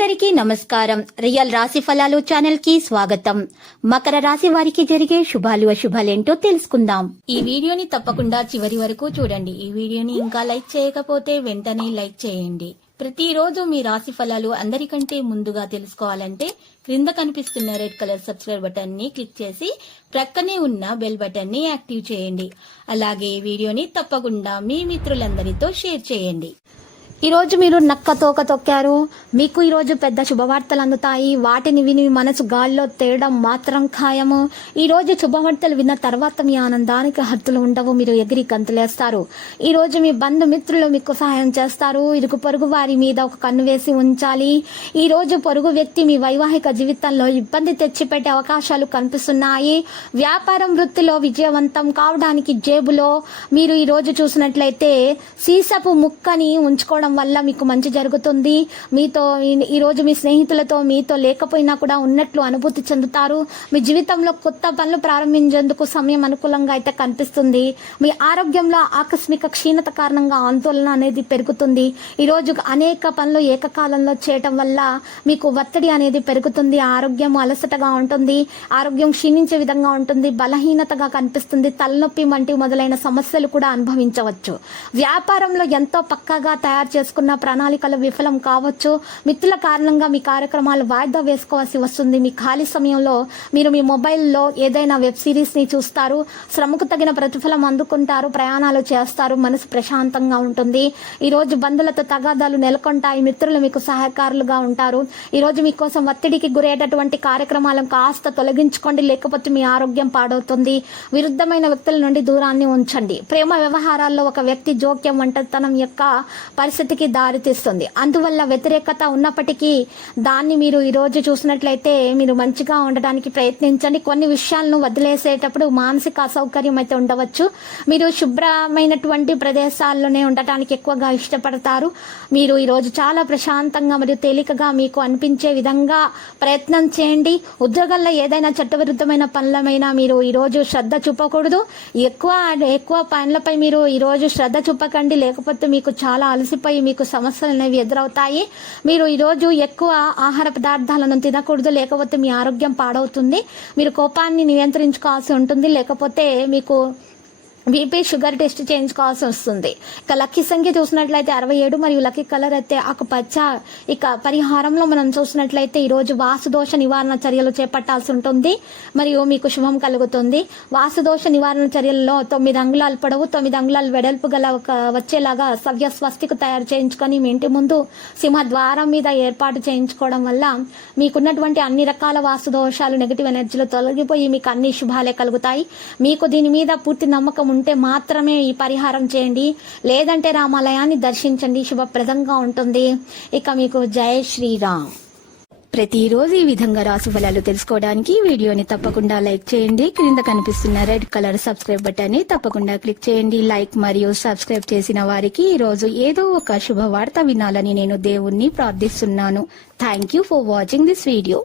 అందరికీ నమస్కారం. రియల్ రాశి ఫలాలు ఛానల్ కి స్వాగతం. మకర రాశి వారికి జరిగే శుభాలు అశుభాలేంటో తెలుసుకుందాం. ఈ వీడియోని తప్పకుండా చివరి వరకు చూడండి. ఈ వీడియోని ఇంకా లైక్ చేయకపోతే వెంటనే లైక్ చేయండి. ప్రతిరోజు మీ రాశి ఫలాలు అందరికంటే ముందుగా తెలుసుకోవాలంటే క్రింద కనిపిస్తున్న రెడ్ కలర్ సబ్స్క్రైబ్ బటన్ ని క్లిక్ చేసి ప్రక్కనే ఉన్న బెల్ బటన్ ని యాక్టివ్ చేయండి. అలాగే ఈ వీడియోని తప్పకుండా మీ మిత్రులందరితో షేర్ చేయండి. ఈ రోజు మీరు నక్క తోక తొక్కారు. మీకు ఈ రోజు పెద్ద శుభవార్తలు అందుతాయి. వాటిని విని మనసు గాల్లో తేయడం మాత్రం ఖాయము. ఈ రోజు శుభవార్తలు విన్న తర్వాత మీ ఆనందానికి హద్దులు ఉండవు. మీరు ఎగిరి గంతులేస్తారు. ఈ రోజు మీ బంధుమిత్రులు మీకు సహాయం చేస్తారు. ఇరుగు పొరుగు వారి మీద ఒక కన్ను వేసి ఉంచాలి. ఈ రోజు పొరుగు వ్యక్తి మీ వైవాహిక జీవితంలో ఇబ్బంది తెచ్చిపెట్టే అవకాశాలు కనిపిస్తున్నాయి. వ్యాపారం వృత్తిలో విజయవంతం కావడానికి జేబులో మీరు ఈ రోజు చూసినట్లయితే సీసపు ముక్కని ఉంచుకోవడం వల్ల మీకు మంచి జరుగుతుంది. మీతో ఈ రోజు మీ స్నేహితులతో మీతో లేకపోయినా కూడా ఉన్నట్లు అనుభూతి చెందుతారు. మీ జీవితంలో కొత్త పనులు ప్రారంభించేందుకు సమయం అనుకూలంగా అయితే కనిపిస్తుంది. మీ ఆరోగ్యంలో ఆకస్మిక క్షీణత కారణంగా ఆందోళన అనేది పెరుగుతుంది. ఈ రోజు అనేక పనులు ఏకకాలంలో చేయటం వల్ల మీకు ఒత్తిడి అనేది పెరుగుతుంది. ఆరోగ్యం అలసటగా ఉంటుంది. ఆరోగ్యం క్షీణించే విధంగా ఉంటుంది. బలహీనతగా కనిపిస్తుంది. తలనొప్పి వంటి మొదలైన సమస్యలు కూడా అనుభవించవచ్చు. వ్యాపారంలో ఎంతో పక్కాగా తయారు చేసుకున్న ప్రణాళికలు విఫలం కావచ్చు. మిత్రుల కారణంగా మీ కార్యక్రమాలు వాయిదా వేసుకోవాల్సి వస్తుంది. మీ ఖాళీ సమయంలో మీరు మీ మొబైల్లో ఏదైనా వెబ్ సిరీస్ ని చూస్తారు. శ్రమకు తగిన ప్రతిఫలం అందుకుంటారు. ప్రయాణాలు చేస్తారు. మనసు ప్రశాంతంగా ఉంటుంది. ఈ రోజు బంధువులతో తగాదాలు నెలకొంటాయి. మిత్రులు మీకు సహాయకారులుగా ఉంటారు. ఈ రోజు మీకోసం ఒత్తిడికి గురయ్యేటటువంటి కార్యక్రమాలను కాస్త తొలగించుకోండి, లేకపోతే మీ ఆరోగ్యం పాడవుతుంది. విరుద్ధమైన వ్యక్తుల నుండి దూరాన్ని ఉంచండి. ప్రేమ వ్యవహారాల్లో ఒక వ్యక్తి జోక్యం ఒంటరితనం యొక్క పరిస్థితికి దారితీస్తుంది. అందువల్ల వ్యతిరేకత ఉన్నప్పటికీ దాన్ని మీరు ఈ రోజు చూసినట్లయితే మీరు మంచిగా ఉండడానికి ప్రయత్నించండి. కొన్ని విషయాలను వదిలేసేటప్పుడు మానసిక అసౌకర్యం అయితే ఉండవచ్చు. మీరు శుభ్రమైనటువంటి ప్రదేశాల్లోనే ఉండటానికి ఎక్కువగా ఇష్టపడతారు. మీరు ఈ రోజు చాలా ప్రశాంతంగా మరియు తేలికగా మీకు అనిపించే విధంగా ప్రయత్నం చేయండి. ఉద్యోగాల్లో ఏదైనా చట్టవిరుద్ధమైన పనులమైనా మీరు ఈ రోజు శ్రద్ధ చూపకూడదు. ఎక్కువ పనులపై మీరు ఈ రోజు శ్రద్ధ చూపకండి, లేకపోతే మీకు చాలా అలసిపోయి మీకు సమస్యలు అనేవి ఎదురవుతాయి. మీరు ఈరోజు ఎక్కువ ఆహార పదార్థాలను తినకూడదు, లేకపోతే మీ ఆరోగ్యం పాడవుతుంది. మీరు కోపాన్ని నియంత్రించుకోవాల్సి ఉంటుంది, లేకపోతే మీకు బీపీ షుగర్ టెస్ట్ చేయించుకోవాల్సి వస్తుంది. ఇక లక్కీ సంఖ్య చూసినట్లయితే 67 మరియు లక్కీ కలర్ అయితే ఆకుపచ్చ. ఇక పరిహారంలో మనం చూసినట్లయితే ఈ రోజు వాస్తుదోష నివారణ చర్యలు చేపట్టాల్సి ఉంటుంది మరియు మీకు శుభం కలుగుతుంది. వాస్తుదోష నివారణ చర్యల్లో 9 అంగుళాల పొడవు 9 అంగుళాల వెడల్పు గల వచ్చేలాగా సవ్య స్వస్తికు తయారు చేయించుకొని మీ ఇంటి ముందు సింహద్వారం మీద ఏర్పాటు చేయించుకోవడం వల్ల మీకున్నటువంటి అన్ని రకాల వాస్తుదోషాలు, నెగిటివ్ ఎనర్జీలు తొలగిపోయి మీకు అన్ని శుభాలే కలుగుతాయి. మీకు దీని మీద పూర్తి నమ్మకం ఉంటే మాత్రమే ఈ పరిహారం చేయండి, లేదంటే రామాలయాన్ని దర్శించండి. శుభప్రదంగా ఉంటుంది. ఇక మీకు జై శ్రీరామ్. ప్రతిరోజు ఈ విధంగా రాశి ఫలాలు తెలుసుకోవడానికి వీడియోని తప్పకుండా లైక్ చేయండి. క్రింద కనిపిస్తున్న రెడ్ కలర్ సబ్స్క్రైబ్ బటన్ ని తప్పకుండా క్లిక్ చేయండి. లైక్ మరియు సబ్స్క్రైబ్ చేసిన వారికి ఈ రోజు ఏదో ఒక శుభవార్త వినాలని నేను దేవుణ్ణి ప్రార్థిస్తున్నాను. Thank you for watching this video.